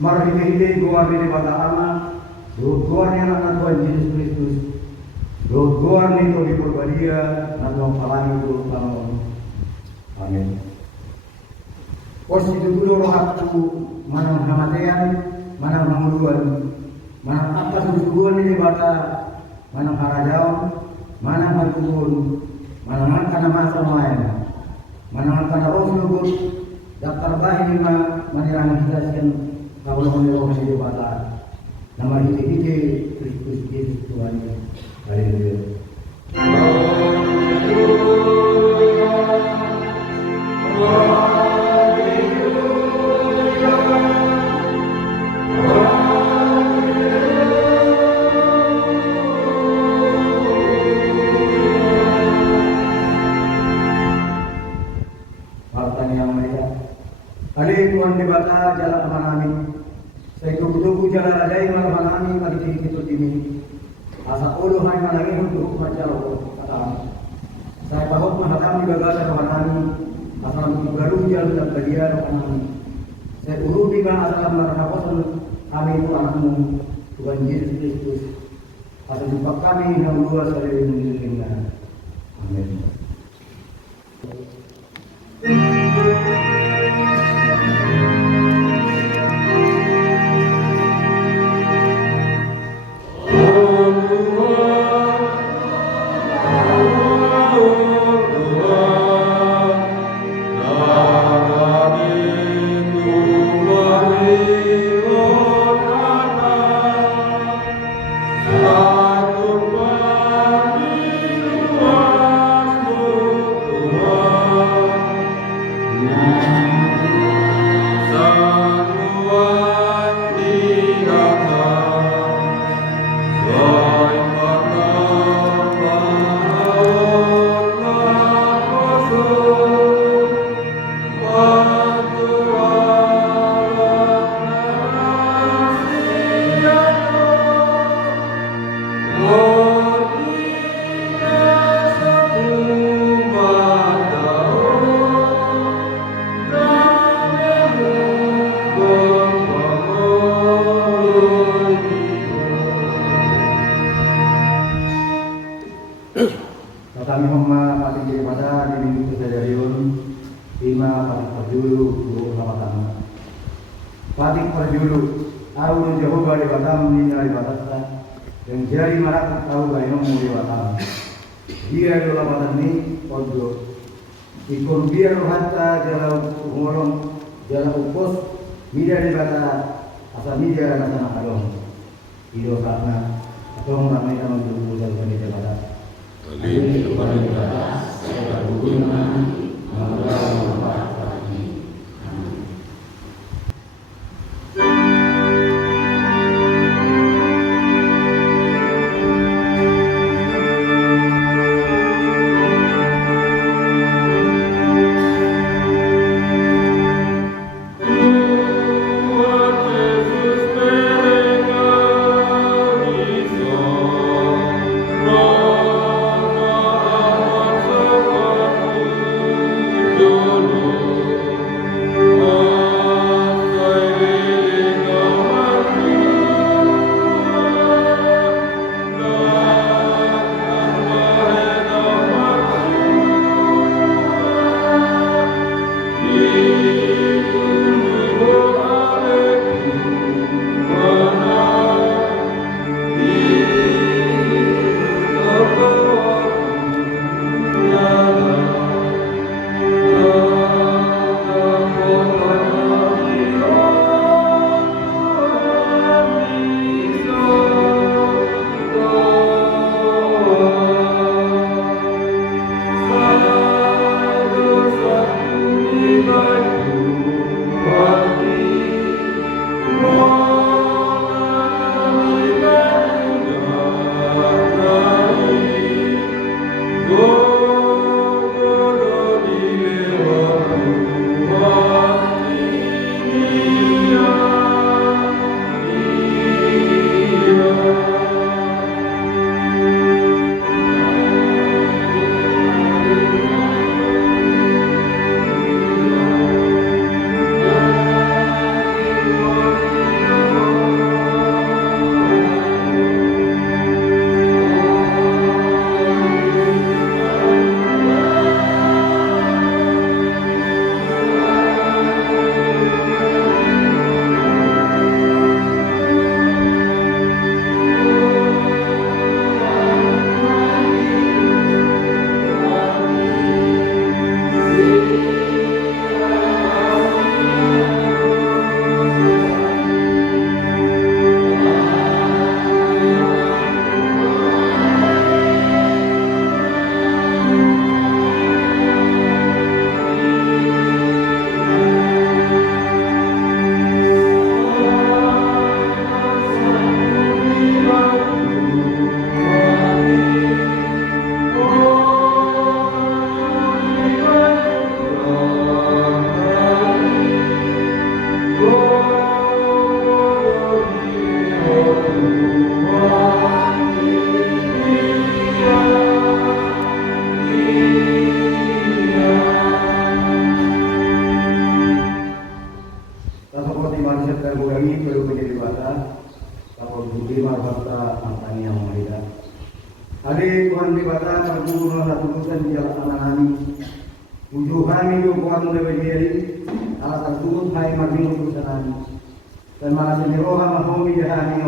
Marhiti-hiti guar diri pada anak, guar ni anak Tuhan Yesus Kristus, guar ni to diperbadia, nang palangi itu panon. Amin. Posisi dulu roh aku manang hamatian, manang manguluan, manang apa susuan ini bata, manang harajaon, manang halkubun, manang kana masa main, manang kana roh lugut, daftar bahin lima manirang hidasian. Kalau menurut masih dibata, nama hiji Kristus Yesus Tuhan. Haleluya. Hartanya yang mereka. Hari Tuhan dibata jalan amanami. Saya tubuh jalan rajai malam kali itu ini. Asa ulu hai malagi untuk macam kata. Saya bahut mahakam juga gasa rohanani. Asal baru jalan dan badia rohanani. Saya ulu juga asal merhapasan kami itu anakmu Tuhan Yesus Kristus. Asal jumpa kami yang dua sekali mengiringnya. Amin. Kami homma pati jadi pada di minggu kesejariun lima pati perjulu dua lapatan. Pati perjulu tahu Jehovah di batam ni dari batasnya yang jari marak tahu bayang di batam. Dia di lapatan ni ojo ikon biar hatta jalan ngolong jalan upos mida di bata asal mida nasana kalong ido karena atau ramai dalam tubuh jalan di bata. Amin. Kepada kita, segala guna, manfaat bagi. Amin. Amin. baru menjadi bata, kalau budi marbata matani yang mahida. Ade Tuhan di bata perguru satu tulisan di jalan amanami. Tujuh kami juga bukan mulai berdiri, alat tersebut hai marjinu tulisan kami. Dan malah seniroha mahomi jahani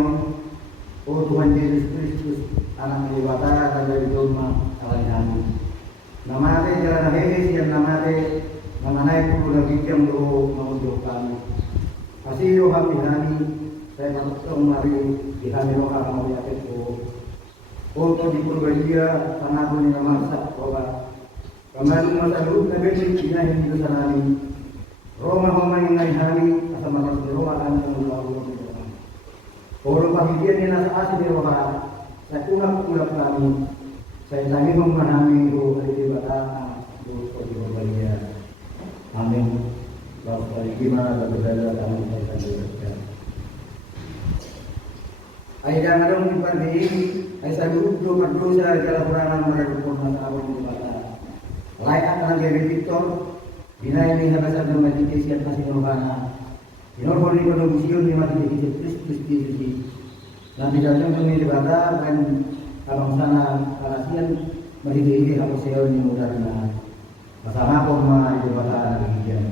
oh Tuhan Yesus Kristus, anak dari bata dan dari domba alai kami. Namate jalan hehe siang namate mengenai puluh lagi yang doa mengunjuk kami. Kasih roh kami saya masuk mari di kami roh kami itu. Untuk di Purbalingga tanah pun yang masak bahwa kemarin masa dulu nabi kita yang itu sanani. Roma yang lain hari asal masuk di Roma kami mengulang. Orang bahagia ni nasa asal di Roma. Saya ulap kami. Saya tadi memahami itu dari batas untuk di Purbalingga. Amin. Lalu dari gimana berbeda kami saya sampaikan. Ayah kadang di pagi, ayah dulu berdosa dalam perangan mereka masalah di batas. Layak akan jadi Victor, bina ini habis ada mati kesian kasih rohana. Inor boleh pada museum di mati Kristus di nanti datang kami di batas dan abang sana kalasian masih di apa sel ni mudahnya. Bersama koma di batas demikian.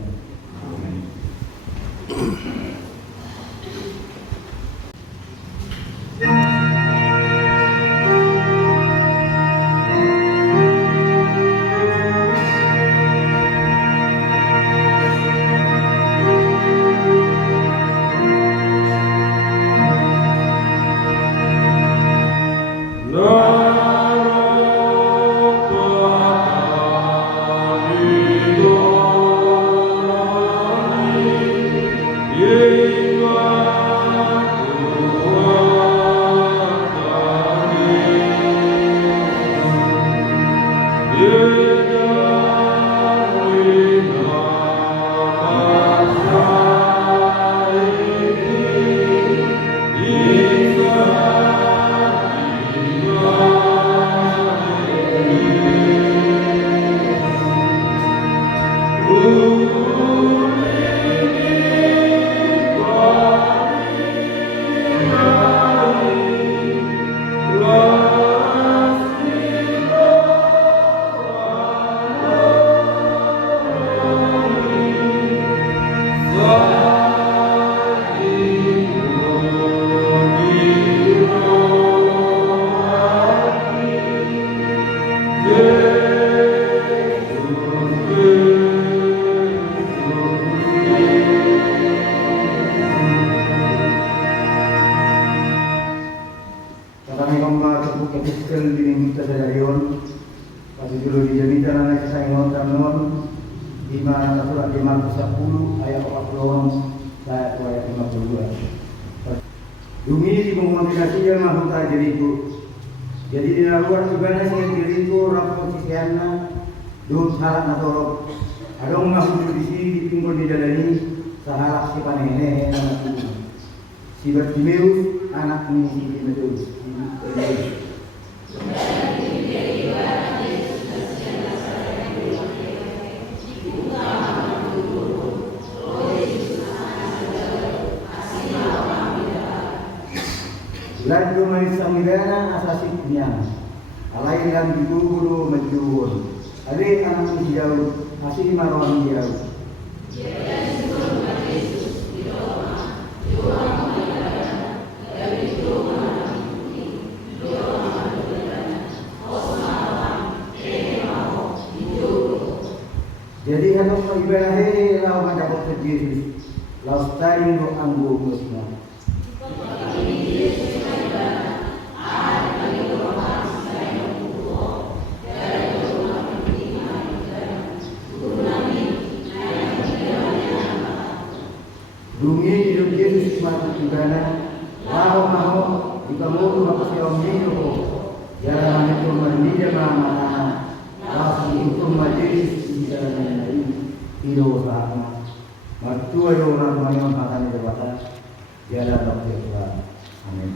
Dumi di mengomunikasi yang mahkota jeriku. Jadi di luar ibadah sih jeriku rapor sisianna dun salah natorok. Adong mahkota di sini dipinggul di dalani sahalak si panene anak ini. Si Bartimeus anak ini si Timeus. Lalu samidana asasipnya, alain dan diguru menjual. Ada anak jauh, masih marwan jauh. Jadi hendak ibadah lau mendapat ke Yesus, lau stain do anggo musna. Dungi hidup Yesus mati pidana, maho jika mau makasih omnino, jangan itu mandi mama, langsung itu majelis di dalam hidup sama. Mertua orang mayon akan dewasa, jangan dapat Tuhan. Amin.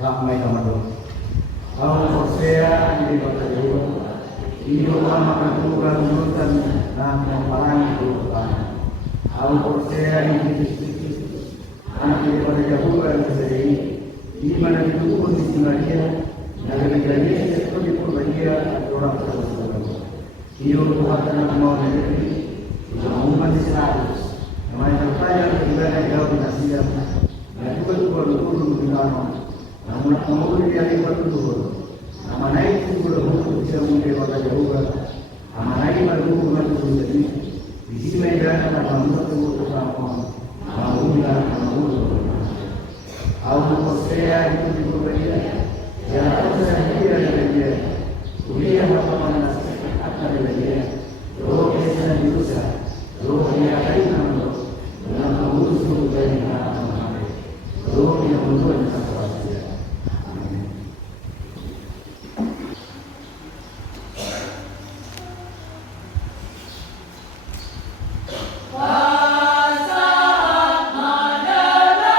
Kak mai tamado. Au forsea di kota Jawa. Iyo makan turan nurutan na palang turutan. Au forsea di titik-titik. Anak di kota Jawa yang sedih. Di mana didukung di Maria. Nagari-gari itu di Purbagia orang tersebut. Iyo Tuhan tanah mau negeri. Umat Islam. Namanya terkaya ibadah jauh nasihat. Dan juga turun mengenal. Namun kemudian dia lewat turun. Nama naik itu berhubung bisa mungkin kota jauh. Nama naik berhubung dengan turun jadi. Di sini medan ada bangsa turun bersama. Mau bilang mau turun. Auto Korea itu di Purbagia. Yang harus saya dari dia. Kuliah apa mana akan dari dia. Roh kita di Rusia. Roh yang ada nama. Dengan mengurus dari nama. Roh yang menurut sama dia. Amin. Saat madaramu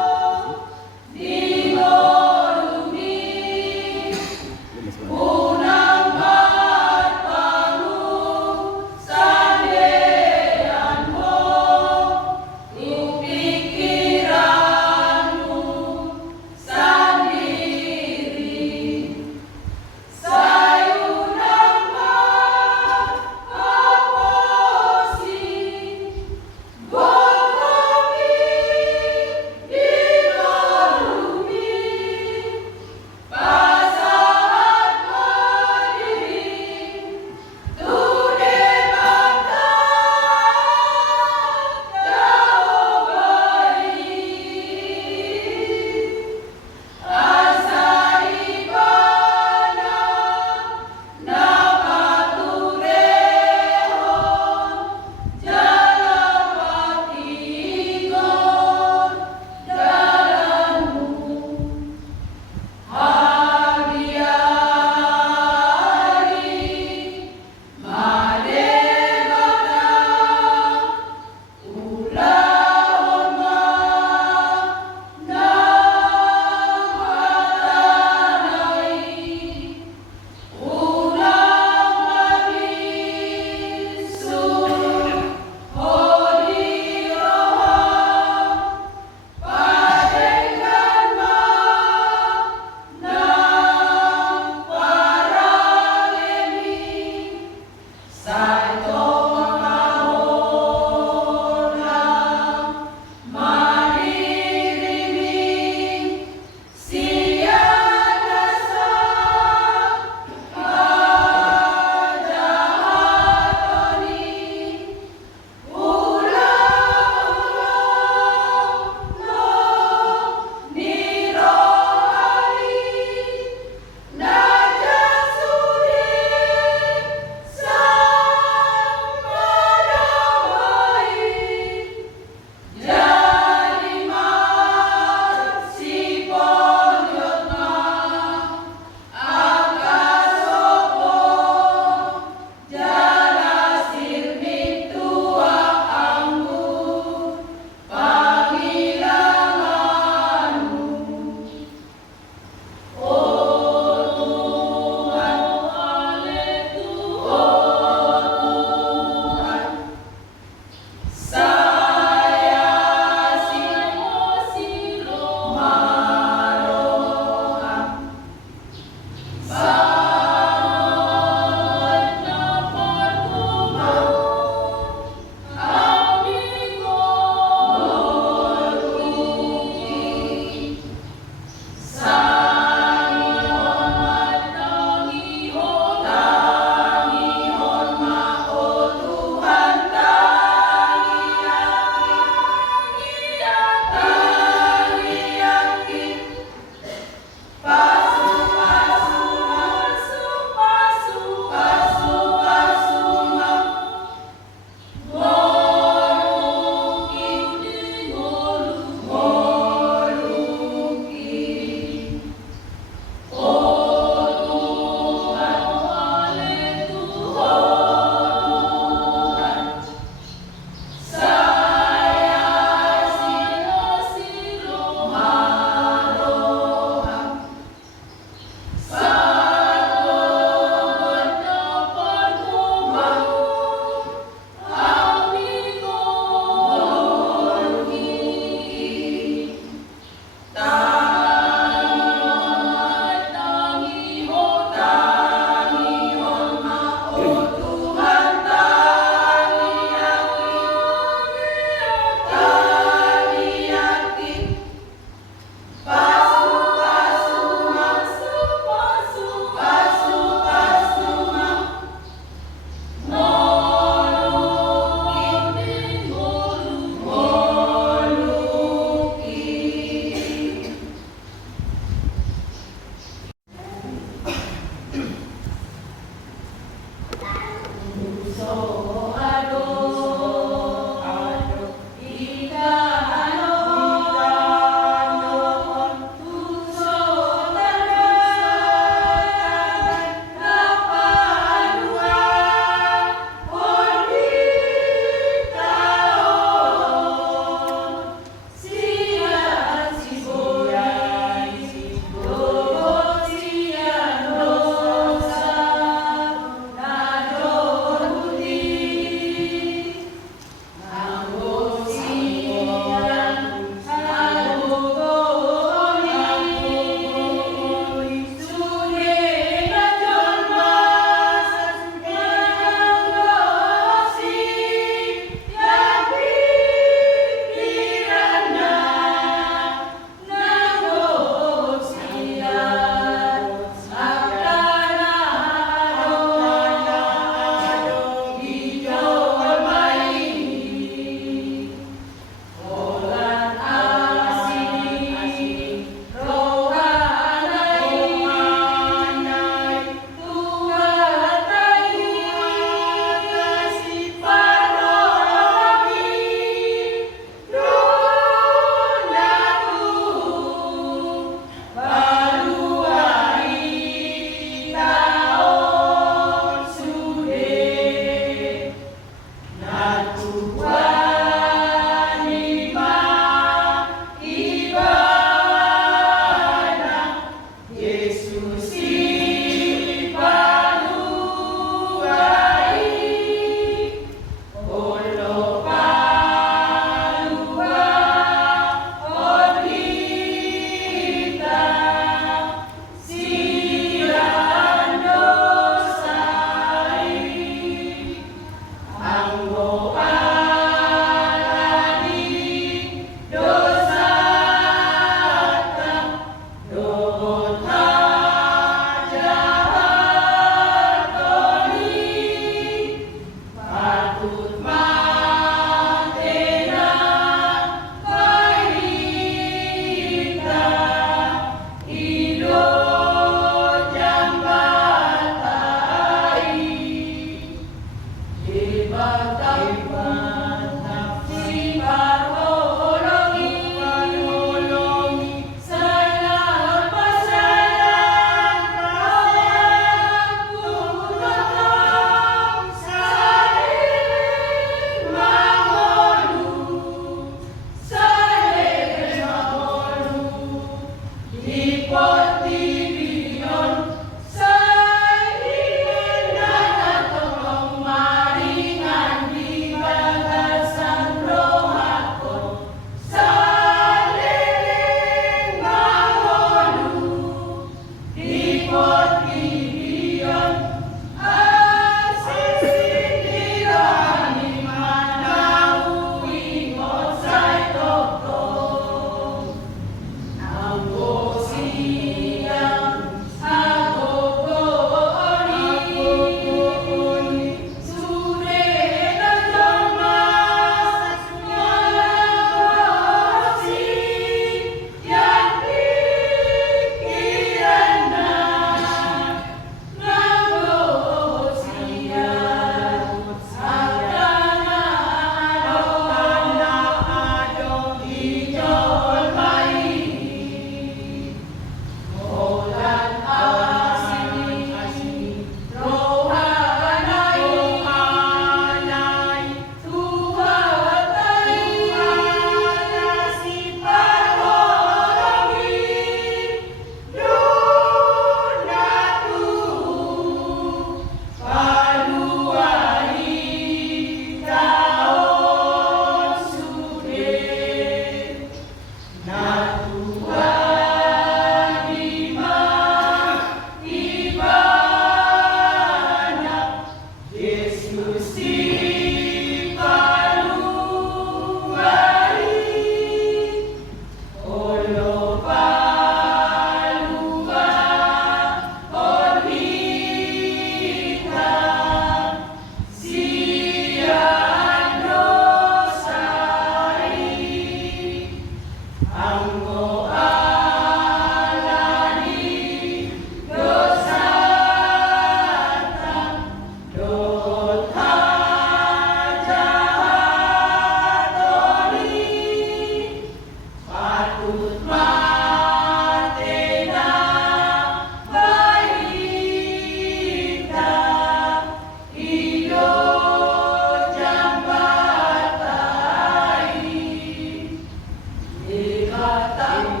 Ikatan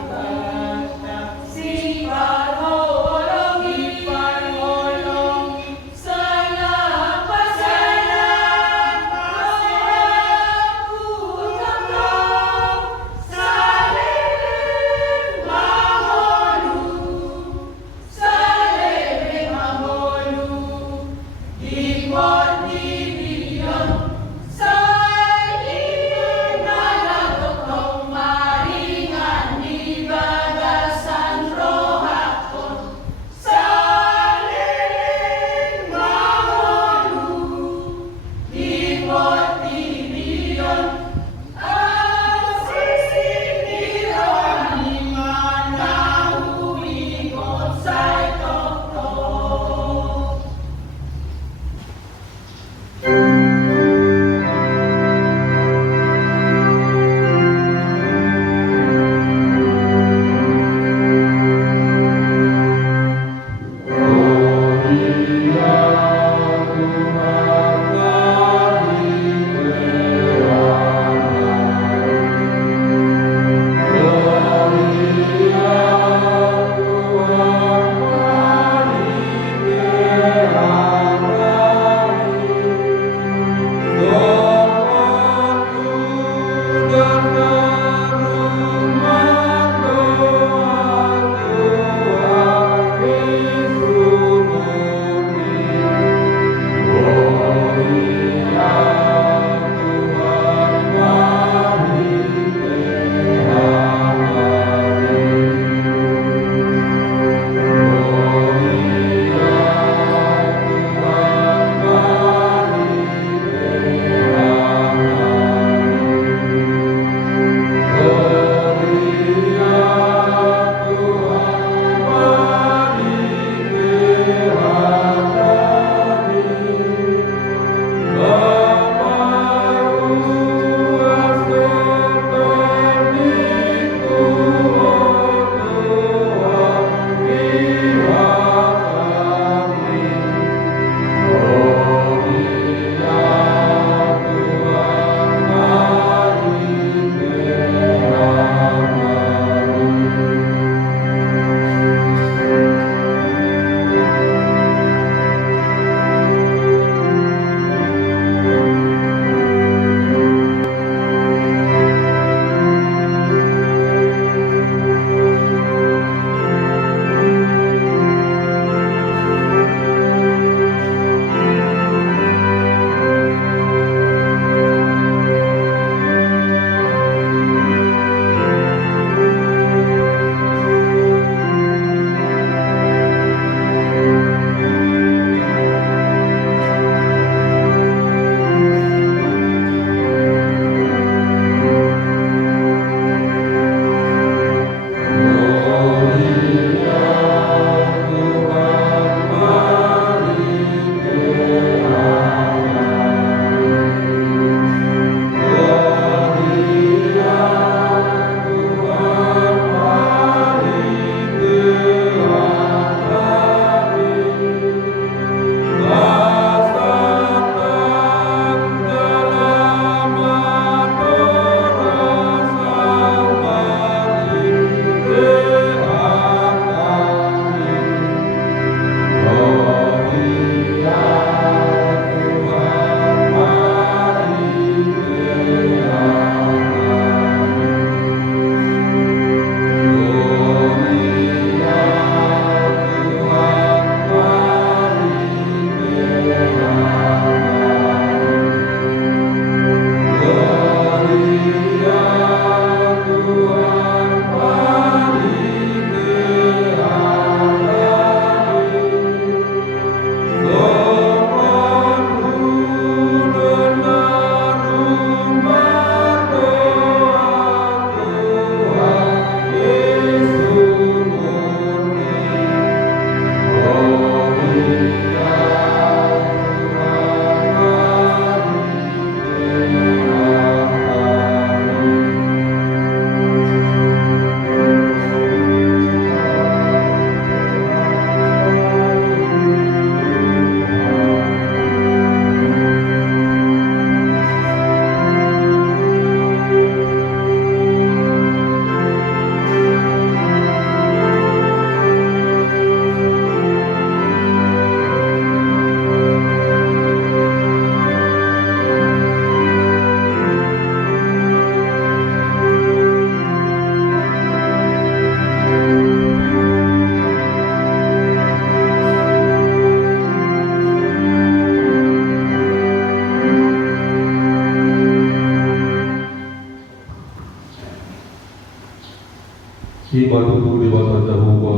Hima tutu dewata Jahuwa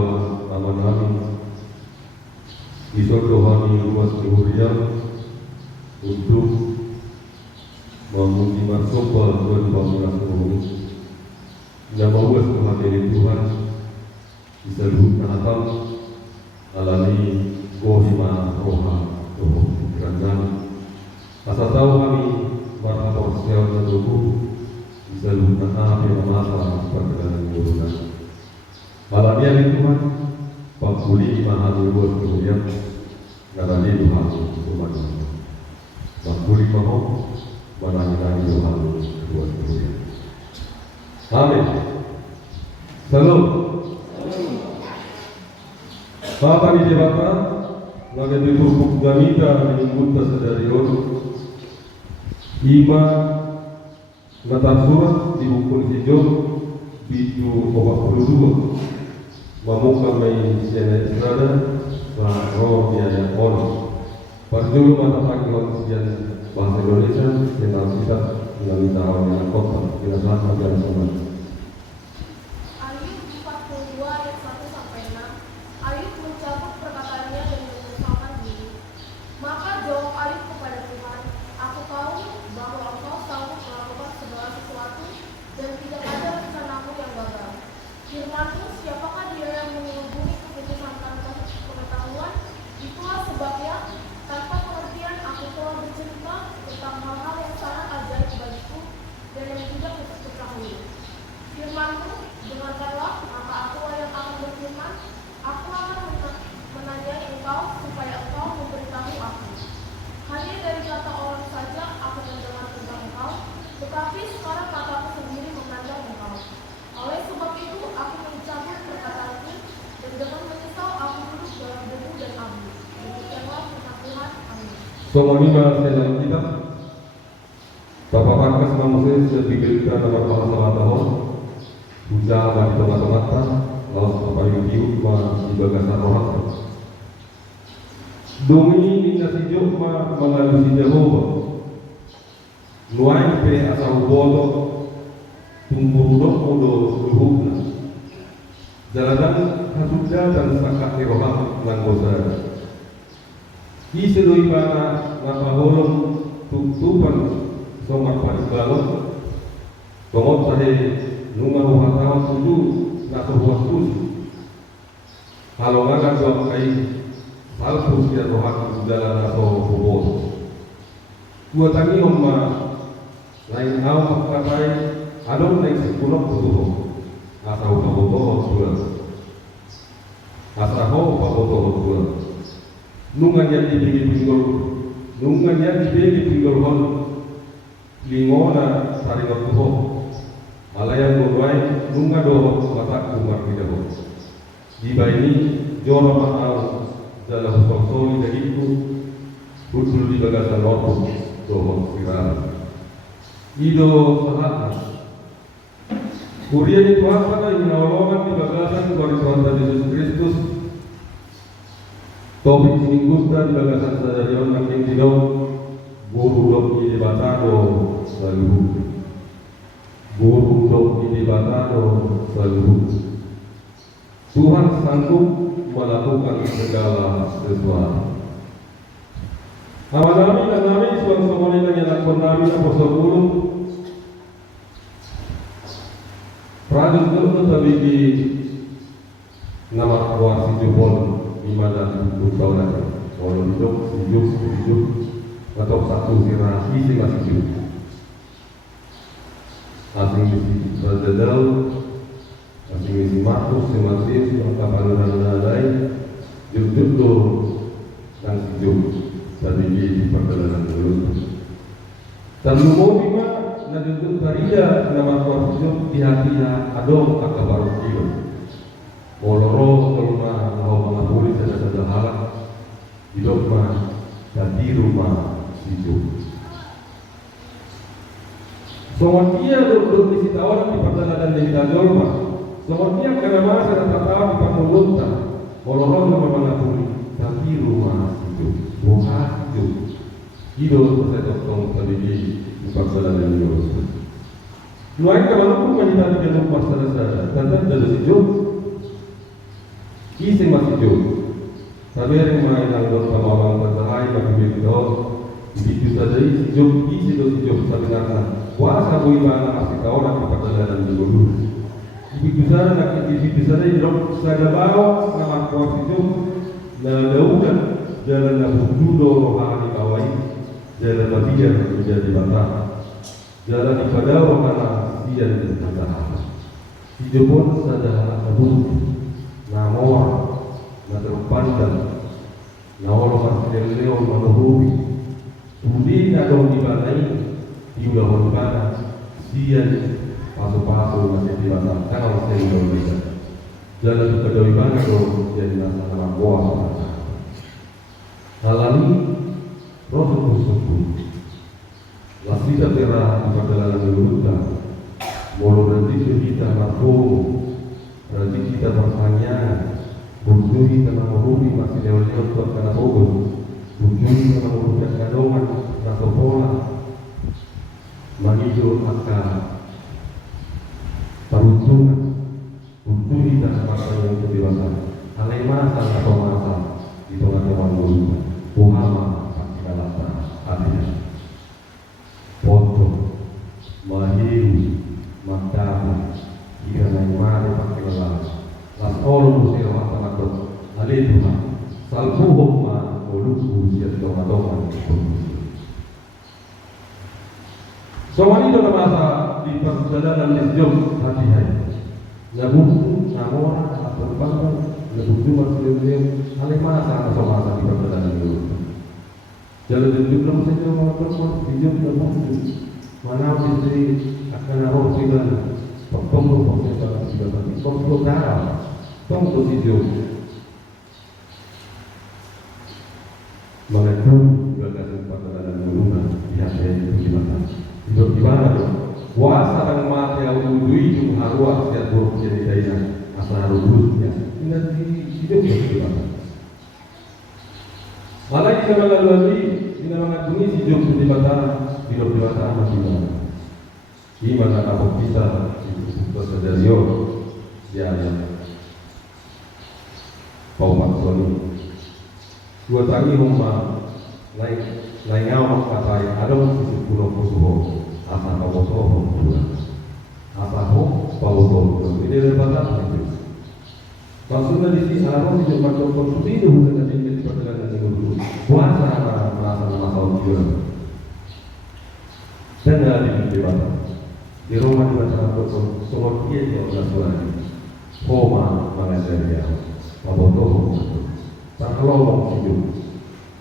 amanami Isodohani ruas kehurian untuk memuji marsopa 2015 yang mawas kehadiran Tuhan di seluruh nahatam alami kohima roha doh kerajaan asa tahu kami marhapor sel dan dohu di seluruh nahatam yang masa perjalanan gurunan malamnya di Tuhan Pakuli mahal ruas kemudian ngarani Tuhan Tuhan Pakuli mahal menangi Tuhan ruas kemudian amin. Salam. Bapak di jabatan, lagi ditutup ganita menyebut dari orang. Ima natar surat di buku hijau bitu 42. Mamuka mai siana istrada, roh biaya on. Perjuru mata panggilan sekian bahasa Indonesia, kenal kita melalui tahun yang kota, kita sama jalan sama. Semua dalam kita Bapak Parkas Mamusis diberikan nama Allah SWT Hujan dari teman-teman Lalu Bapak Yukiu di bagasan rohat Dumi minna si Jokma mengalu si Jehovah Nuai pe asal bodo Tumpurudok mudo luhukna Jalanan hatuja dan sakat ni rohat Nanggosara Isedoi mana napaholong tutupan somar panibalon komot sahe nunga huhatawa tuju nato huatus halongan dua kai salpus ya rohan dalam nato hubos dua tangi omma lain awak katai adon lain sepuluh tutuh asa hupaboto dua asa hupaboto dua nungan yang dibagi pinggul nungan yang dibagi pinggul hon lingona sari waktu ho malayan mulai nunga doh mata kumar tidak ho di ini jono mahal dalam konsoli dagiku usul di bagasan waktu doh sirah ido sahat kurian itu apa yang menolongan di bagasan dari Tuhan Yesus Kristus topik minggu di bagasan sadari orang yang tidak guru dok ini batado selalu guru dok ini batado selalu Tuhan sanggup melakukan segala sesuatu. Nama Nabi dan Nabi suang semuanya yang lakon Nabi apostol ulung Pradun itu tapi di nama kuasa jubol di mana tahun lagi kalau hidup atau satu sirah isi masih hidup asing isi Brazil asing isi Markus Matius kapan dan lain hidup do dan hidup tadi di perjalanan dulu dan lumau bima na hidup tariya nama kuasa hidup di hatinya adong akabar hidup Moloro kelima mau mengambil saja halak hidup mah dan di rumah hidup. Semua dia duduk di situ orang di perjalanan dari Dalma. Semua dia karena masa dan tahu di pamulutnya. Moloro kelima mengambil dan di rumah hidup. Rumah hidup. Hidup saya tolong tadi di perjalanan Yesus. Luar kalau manita di dalam masyarakat tentang dari sejauh isi masih jauh. Tapi yang main anggot sama orang tercahaya bagi beliau begitu saja sejauh isi itu sejauh sebenarnya kuasa buimana masih kawan di perjalanan di dulu. Begitu saja nak begitu saja hidup saja bawa nama kuasa sejauh lautan jalan yang dulu rohani kawai jalan bagian menjadi batas jalan ibadah mana dia dikatakan hidup pun saja abu namor naterpandang nawar masileo manuhubi udi nadong dibanai diulah wanbana dia pasu-pasu masih di batas karena masih di bawah jalan kedoi banget dong jadi masalah kuasa halali roh tersebut lasida terah di perjalanan luta molo nanti kita marfomo nanti kita bertanya bujuri tanah merumi masih lewat buat karena fokus bujuri tanah merumi kadongan rasa pola manido maka peruntungan bujuri tanah masa yang kedewasa alai masa atau masa di tengah-tengah merumi Muhammad Pakilata Adil Foto Mahiru Maktabi Ika Naimani Pakilata Las Olu Musir Matamato Alituha Salpuhum Ma Oluku Siat Donga-donga Somani dalam masa di perjalanan Nisjum hati-hati Nabuku Namora Anak berpanggung Nabuku Masih alai masa atau masa di perjalanan dulu jalan tunjuk dalam saja orang perempuan tunjuk dalam mana istri akan naruh kita pemburu proses dalam siapa pemburu darah pemburu tunjuk mengenai gagasan perjalanan dulu pihak saya hidup di mana dong kuasa dan mati yang udui jum haruah setiap buruk jadi daya asal rubusnya tinggal di hidup di mana malah kita melalui di nama dunia hidup di batang hidup di batang masih mana di mana apa kita bersedario ya Pau Paksoni dua tangi rumah lain ngau katai ada sisi pulau Kosovo asal Kosovo asal Kosovo ini dari batang itu maksudnya di sini harus hidup macam Kosovo itu bukan jadi perjalanan dulu kuasa merasa masalah juga dan ada di batang di rumah di batang Kosovo semua dia yang berasuran koma mengajarnya abotoh tak kelolong hidup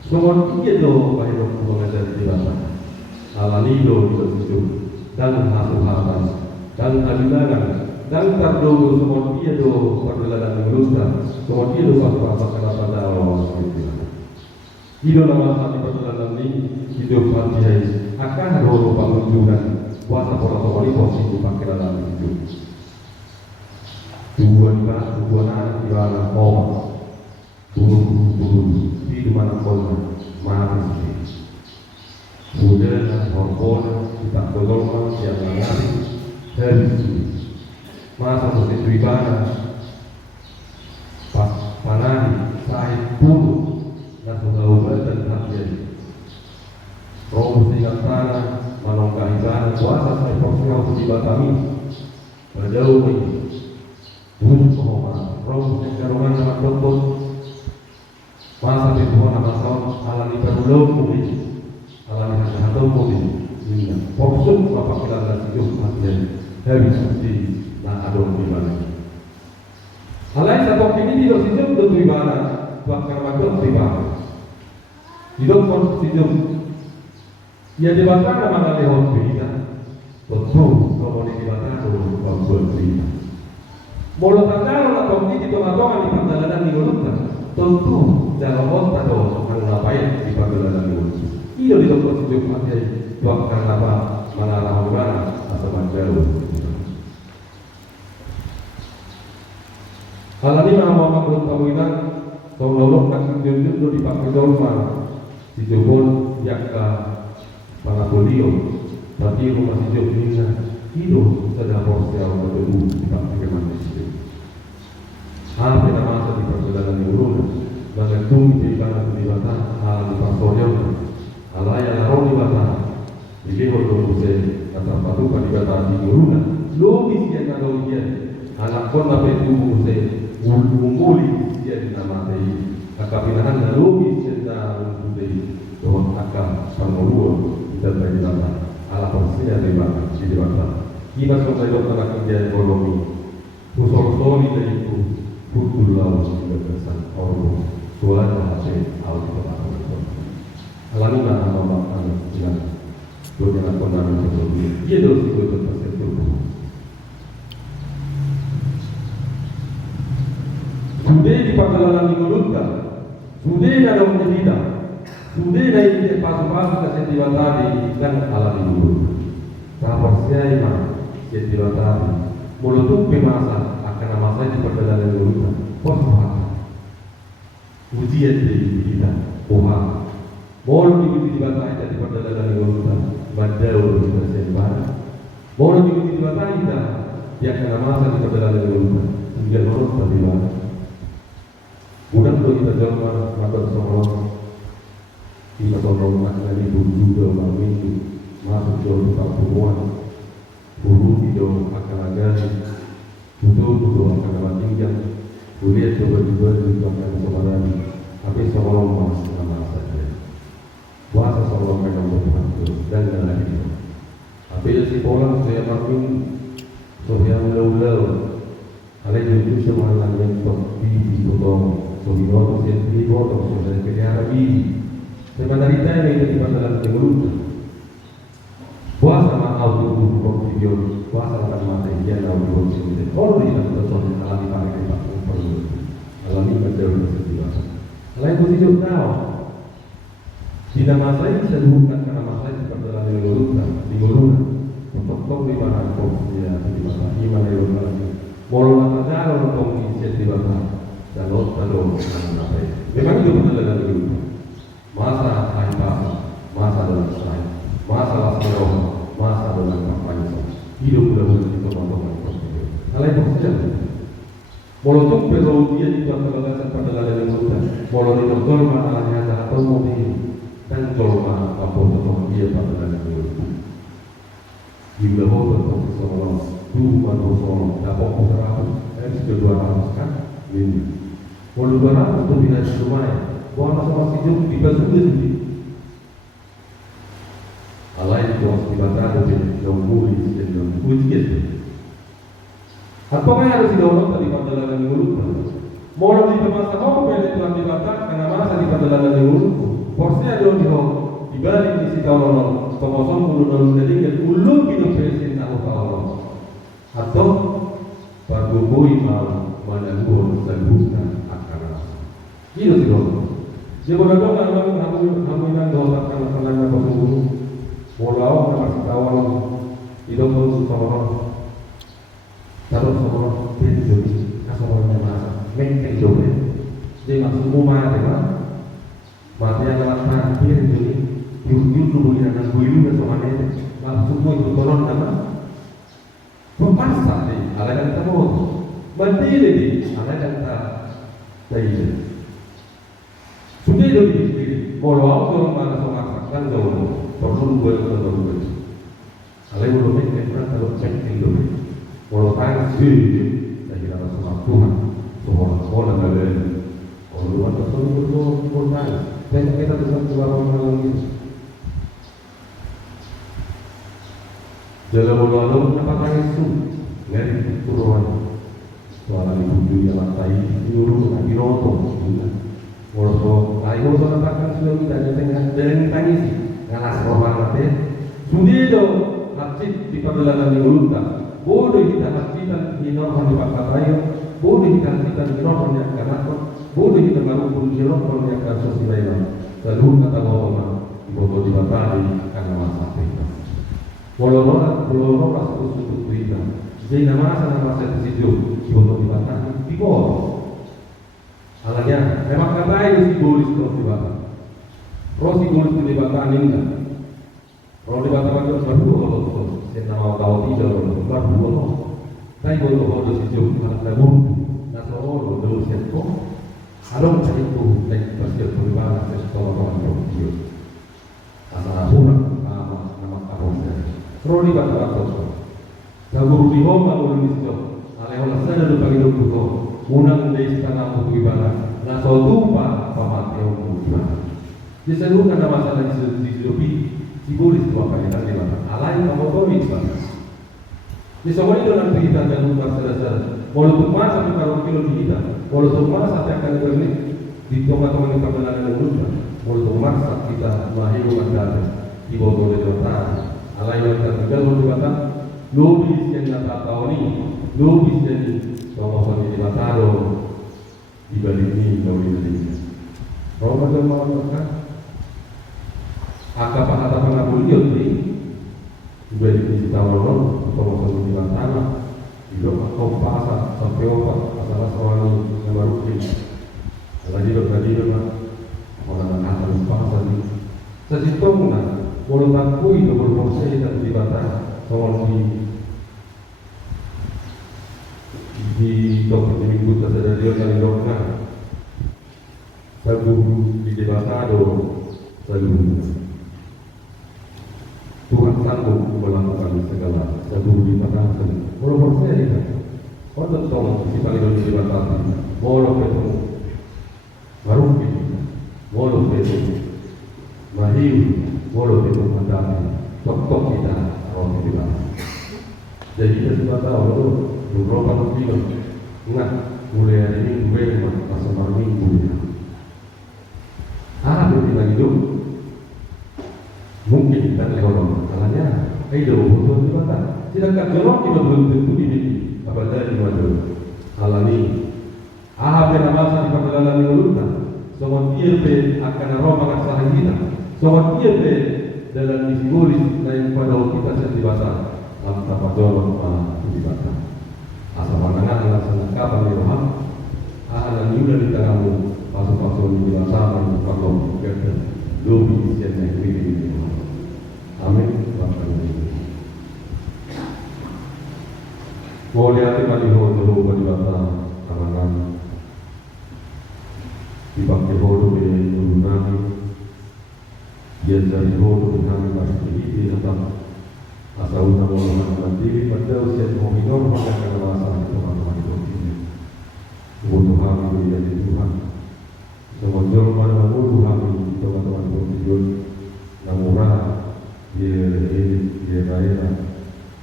semua dia do bahaya mengajar di batang alanido di hidup dan hasuhatan dan abilangan dan terdogo semua dia do perjalanan melusta semua dia do apa kenapa dalam hidup nama hati perjalanan ini hidup hati akan roh pengunjungan kuasa pola-pola posisi pakai dalam hidup dua anak di mana oma buru di mana kau mati sudah hormon kita bergolongan yang mengari habis masa seperti mana panani sahib bulu dan pengawatan hati roh sehingga tanah menongkahi tanah kuasa saya profesional di Batami berjauh ini bunuh penghormatan roh sehingga rumah sama dokter masa di Tuhan nama tahun alami perulung mungkin alami hati mungkin ini fokus bapak kita dan hidup hati habis di nah adon di mana alai satu ini tidak hidup di mana bahkan waktu di mana hidup hidup ya di mana mana lewat berita betul kalau di mana betul berita mulut tanda atau ini di tengah-tengah di perjalanan di Golongan tentu dalam otak atau ngapain di perjalanan di Golongan tidak di tempat hidup mati bahkan apa mengarah mana atau menjauh hal ini nama menurut kawinan tolong kasih jujur dipakai dorma di jebol yakka para beliau tapi rumah hidup ini Hidup sedang porsi awal dulu dipakai manusia. Apa nama masa di perjalanan urun, mengentung di bawah di bawah alam pasorion, alaya larong di bawah, jadi waktu saya kata patu di bawah di urun, logis yang ada ujian, anak pun dapat tubuh saya, unguli dia di nama saya, akapinahan logis yang ada ujian, doang akal panguluan kita bagi bawah, ala porsi di bawah. Kita sudah dapat kerja ekonomi, usul-usul dari itu, butuh laut juga kesan orang tua dan hasil awal itu. Alami mana makan yang dunia ekonomi itu, dia terus ikut tersentuh. Sudah di perjalanan di Golongan, sudah ada menjadi, sudah dari pas-pas kesetiaan tadi dan alami dulu. Tahap siapa? Jadi tadi, mulut pemasa akan masa di perjalanan dulu, pasti ujian di kita, pohon, mulut di bawah kita di perjalanan dulu, badau di perjalanan, mulut di bawah kita, dia akan masa di perjalanan dulu, hingga mulut terbilang. Mudah kalau kita jawab makan soal kita tolong makna di juga kami masuk jauh ke perempuan. Guru video akan ada guru akan ada tinggal kuliah coba-coba di belakang sebarang tapi seorang mas nama saja puasa seorang memang berpengaruh dan lagi tapi si orang saya makin soalnya lau ada juga semua yang seperti potong soalnya saya di potong soalnya kerja lagi sebenarnya ini di dalam teori puasa audio video puasa akan mati dia audio video kalau tidak betul alami pakai pak perlu alami betul betul lain posisi tahu tidak masa ini saya bukan karena masa itu perjalanan di Golongan untuk di mana posisi di mana iman itu lagi mau ada untuk isi di mana dan lalu memang itu perjalanan di Golongan masa akhir masa dalam saya masalah sejarah masa dalam kampanye hidup mudah-mudahan kita teman-teman alai persen molotok perlu dia di perjalanan perjalanan yang sudah molo di dokter mana ada atau mobil dan jorma apa untuk dia perjalanan itu juga mau untuk seorang dua orang dapat berapa kedua kan ini molo 200 itu bila lumayan buat masing-masing hidup dibasuh alai itu harus dibatasi yang muli dan yang ujian. Apakah yang harus didownload tadi perjalanan di mulut? Mau di masa mau pilih Tuhan dibatasi karena masa di perjalanan di mulut. Porsinya dong di balik isi tahun pengosong mulut dalam jadi ulung hidup presin tahun atau pagubui mau menanggung sebutan akan rasa. Itu sih dong. Dia berdoa kamu yang doa akan masalahnya pasung Walau masih tahu hidup terus sama taruh sama pinjol asal masa mengke jobe jadi masuk rumah dengan mati yang lewat pinjol yuk dulu yang nak builu dan sama ini langsung semua itu turun nama pemasak deh ada yang kita mau berdiri deh ada yang kita dari sudah jadi walau turun mana sama kan jauh perlu buat terlalu banyak. Kalau belum ini pernah terlalu cek dulu. Kalau tanya sih, saya kira sama Tuhan, semua ada. Kalau luar terlalu betul tanya. Saya kita bisa keluar malam ini. Jalan lalu apa tanya itu? Ngeri turun. Soalan ibu dunia lantai nyuruh nabi nonton. Kalau lain mau katakan sudah tidak ada yang tanya sih. Ngalas rohani mati, sudah do masjid di perjalanan di Golongan, boleh kita masjidan di normal di Pakatayo, boleh kita masjidan di normal yang kanakot, boleh kita melakukan di normal yang kasus di lain. Lalu kata Allah, ibu di Batali karena masa kita. Walau masuk untuk kita, jadi nama masa di situ, ibu di Batali di bawah. Alanya, memang kata itu boleh terus di Batali. Rosi tulis di Batali enggak? Kalau di Batali itu baru kalau se nama kau tidak orang luar dua tapi kalau kau dah sejauh anak lagu nasa orang dulu siapa along cari tu lagi pasir perubahan sesuatu orang dia asal orang nama kau Roni kata Guru di Roma orang itu, alehlah sana tu pagi dulu tu, unang dari istana untuk ibadah, naso tupa pamateo untuk ibadah. Jadi saya lupa nama masalah di hidup si boleh tu apa yang kita ibadah, alai kamu tahu ibadah. Jadi semua itu nanti kita akan lupa sedasar. Walaupun masa kita kalau kilo kita, walaupun masa kita akan berni di tempat-tempat yang perjalanan yang lupa, walaupun masa kita melahirkan dada di bawah dewata, alai kita tinggal berdewata. Lobis yang tak tahu ni, lobis yang sama-sama di Bataro di balik ini, lobis ini. Ramadan mengatakan, akap kata pengabul dia ni, di balik ini kita orang sama-sama di Bataro, di dalam kau pasar sampai obat, asal seorang yang baru ini, lagi orang akan pasar ni. Sejauh mana, walau tak kui itu berproses dan di Bataro, seorang di toko minggu tersadar dia kali dokter sagu di debatado sagu Tuhan sanggup melakukan segala sagu di tangan walaupun saya tidak untuk tolong si paling di debatado walaupun itu baru ini walaupun itu mahir walaupun itu mandami tok kita orang di debatado jadi kita sudah tahu beberapa film, ingat mulai hari ini gue masa malam minggu ya. Berarti lagi hidup, mungkin kita lewat kalanya, itu betul juga. Sedangkan jorok kita belum tentu ini, apa dari mana? Alami, berapa masa di perjalanan ini lupa. Semua dia akan aroma kesalahan kita. Semua dia dalam misi gulis lain pada kita sendiri bahasa, tanpa jorok di bahasa. Asal pandangan laksana kapan diroham ahalan yuda di tanganmu pasal-pasal di bersama di pakom kerja lebih isian yang lebih amin bahkan ini boleh hati mali hodo bagi bata tangan dipakai hodo di nami dia jadi hodo di nami pasti di dalam asal undang-undang mandiri pada usia minor maka keluasan teman-teman itu ini butuh kami dari Tuhan semua jauh mana butuh kami teman-teman itu namurah dia daerah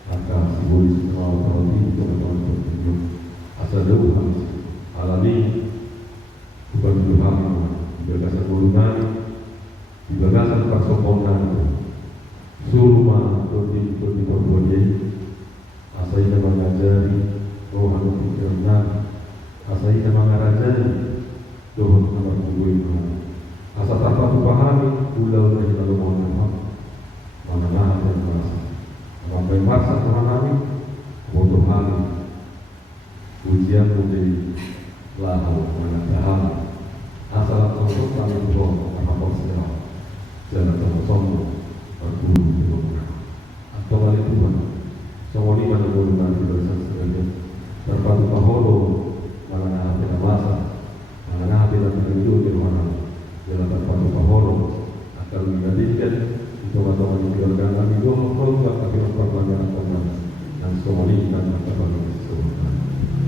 akan simbol semua orang ini teman-teman itu asal jauh kami alami bukan Tuhan di bagasan gulungan di bagasan persokongan Surma Todi Todi Asai nama ngajari rohani pikiran asai nama ngarajari dohon nama kubuin asa tanpa kupahami ulau dari lalu mohon mana dan merasa sampai masa kami bodoh kami ujian menjadi lahu mana tahan asal contoh kami bohong apa positif jangan sombong berguru atau balik Tuhan semua lima negara nanti bersama sekalian terpadu paholo mana hati masa mana hati nanti hidup di mana jalan terpadu paholo akan menjadikan teman-teman keluarga kami dua keluarga tapi perpanjangan teman dan semua lima nanti bagi keseluruhan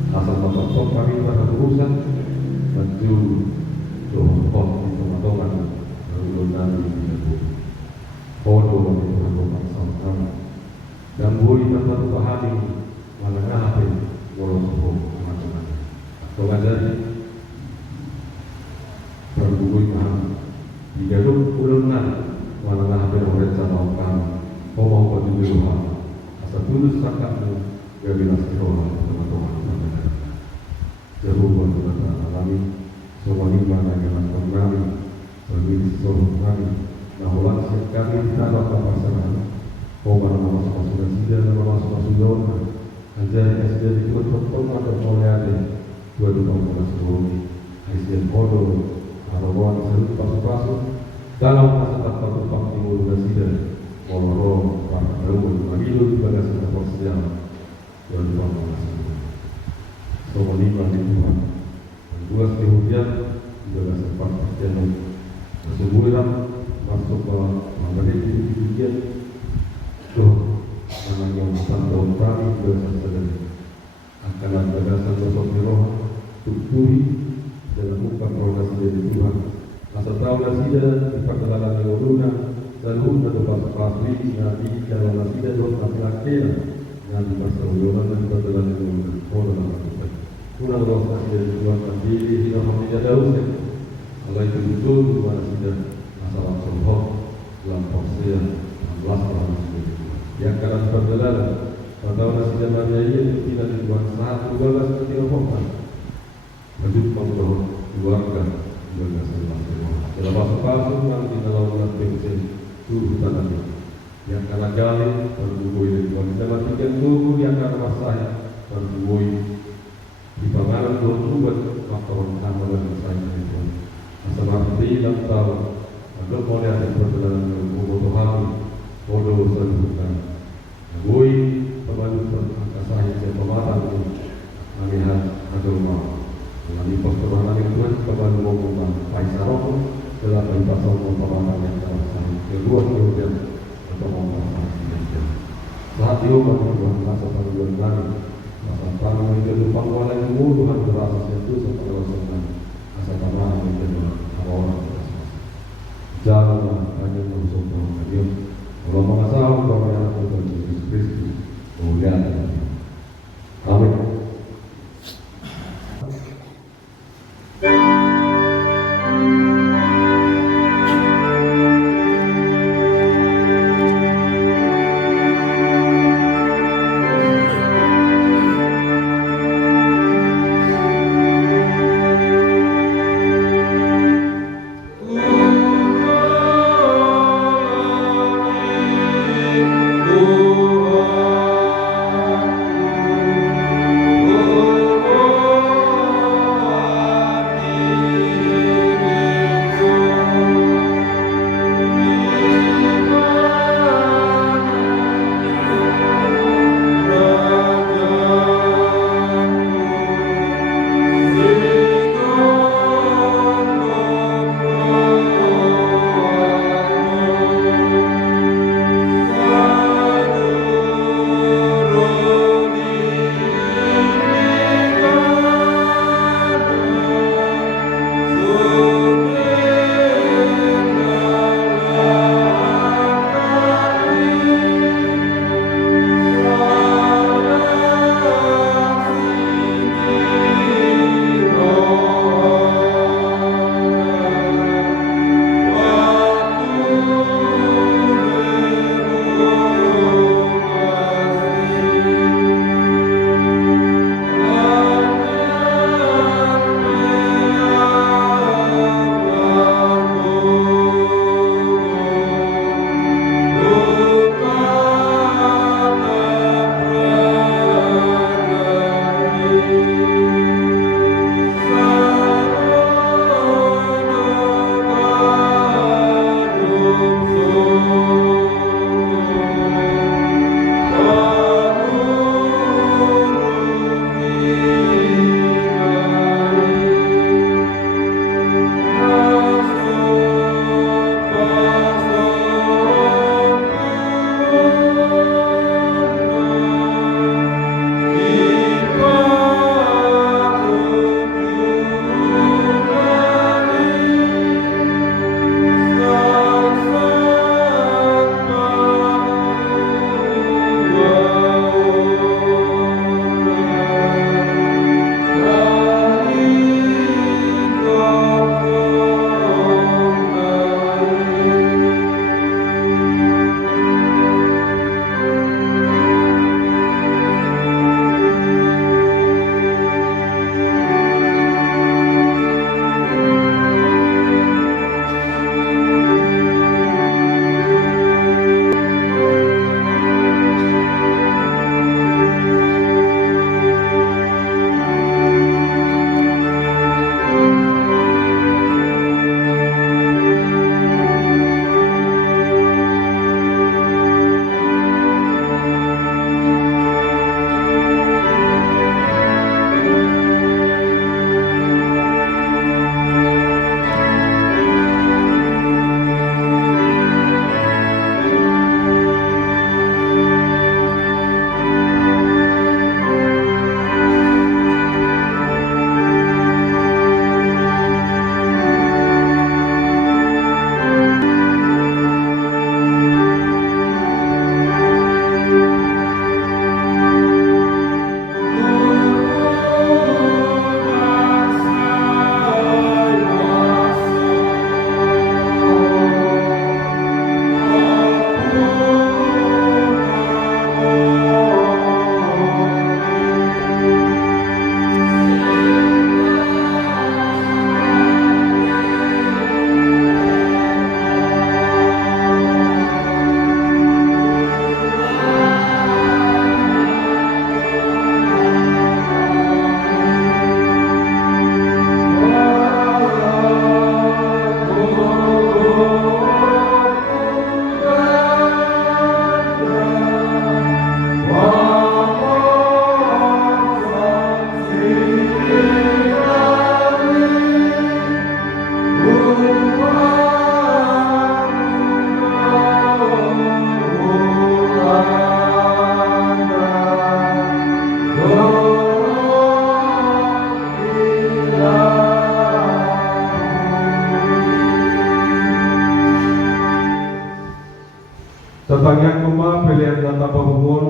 asal bapak kami pada urusan dan doa di teman-teman lalu nanti Podo itu aku sama-sama dan boleh tanpa pahami mengenai apa walau teman-teman. Atau jadi berbudi paham di dalam ulunan mengenai apa yang mereka lakukan. Mau berdiri Tuhan. Asal tulus sakatmu gak bilas Tuhan teman-teman. Jauh Tuhan alami semua lima dengan kami bagi seluruh kami. Nahulah kami kita dapat pasangan nama sama sudah sida nama sama sudah anjay sida itu betul atau oleh ada dua nama seluruh sida kodo arawan seluruh pasu dalam masa tak patut pakai mulut sida Moro Parau Magilu pada sebuah sosial dan pengalaman. Soalnya di Tuhan. Dua kemudian juga sempat berjalan. Sebulan masuk ke mengenai demikian. Namanya bukan tahun kami bersaudara. Akan ada satu roh tubuhi dalam bukan progres dari Tuhan. Asal tahu nasida di perjalanan Yoruna dan huna tempat paswi nabi dalam nasida dua laki-laki nabi pasal Yoruna dan perjalanan Yoruna. Orang kita. Kuna roh nasida Tuhan nabi di nama tidak daus. Allah itu betul Tuhan nasida masalah sohor dalam porsia 16 tahun. Yang kalah perjalanan pada nasida Maria ini tidak dibuat satu balas ketika pohon. Lanjut membawa keluarga juga semua. Dalam pasal yang di dalam ulat pensil tuh tadi. Yang kalah gali berbuih di dalam tiga tubuh yang kalah masaya berbuih di pangalan dua buat faktor amalan saya itu. Asal arti dalam tahu ada boleh ada perjalanan kebutuhan bodoh serukan. Boy pembantu angkasa yang pemataran melihat agama. Mengalami perkembangan Tuhan kepada ngomong Paisarok telah berpasal pemataran yang terasa. Kedua kemudian atau pemataran saat dia berjuang rasa panggilan lagi. Masa panggilan itu panggilan yang Tuhan berasa itu seperti Rasulullah. Asal pamatan itu orang jalan hanya untuk dia. Kalau mengasah bahwa yang Tuhan Yesus Kristus kemudian amin.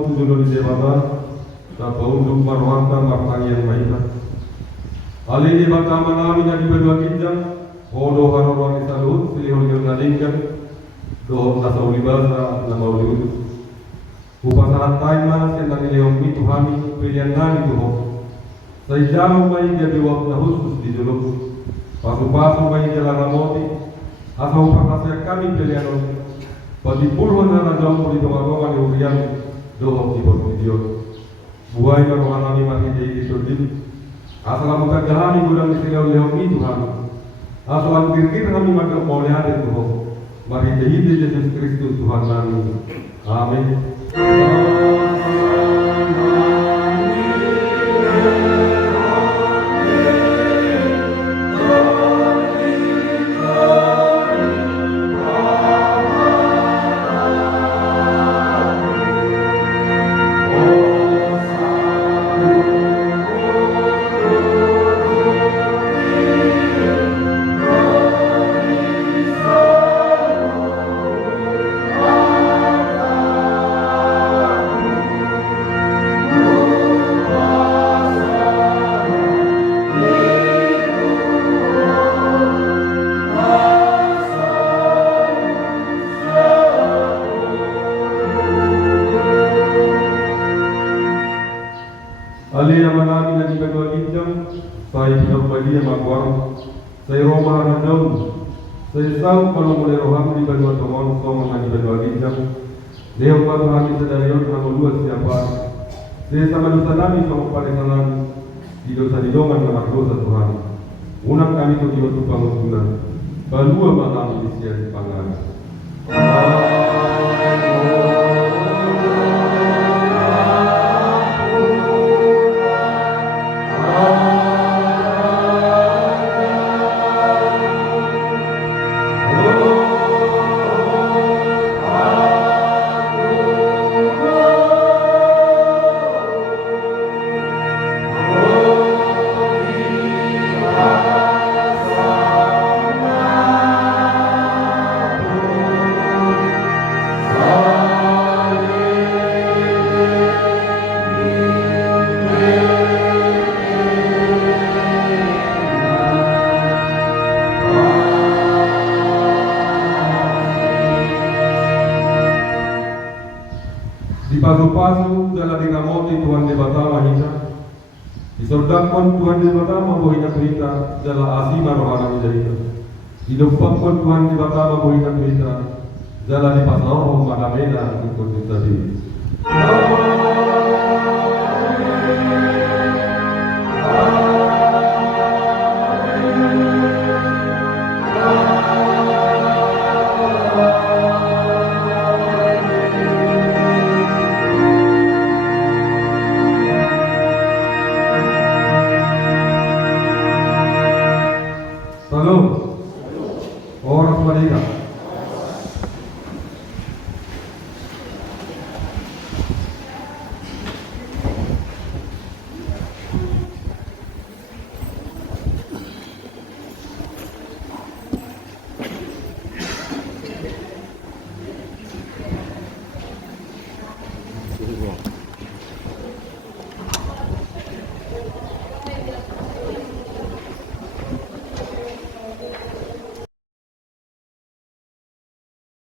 tujuh di debata, tanpa untuk marwanta martangian maita. Ali debata manami na di berdua kinjang, hodo haroruang isalut, silihol yung nalinggan, doon nasa ulibasa na mauliudus. Upasaran tayo na siya nanilihong mituhami, pilihan na nituhong. Sa ijamang may gabiwag na husus di dulog. Pasu-pasu may jalan ramoti, asa upang kasya kami pilihan. Pati pulhon na najong po dito magawa ni Urian, doon di video. Buhay ka mga nami makikita dito din. Asa lang magkagahani gudang isigaw-lihong mituhami. Asa lang kirkir kami magkamolehan ito. Makikita Yesus Kristus Tuhan kami. Amin. Ali yang menami na di berdua kinjang, saya hidup bagi yang magwar, saya Roma na daun, saya tahu kalau mulai roham di berdua tomon, tomon na di berdua kinjang, dia upat kami sedarion na dua siapa, saya sama dosa nami sama palisanan, di dosa di dongan na dosa Tuhan, unang kami tu di waktu pangusunan, balua manami di sia di pangan. Di pasu-pasu dalam dinamoti Tuhan di Batama hina. Di sordakon Tuhan di Batama bohina berita dalam azima rohana menjadi. Di dompakon Tuhan di Batama bohina berita dalam di pasarong madamena ikut tadi. Salam. Orang Malaysia.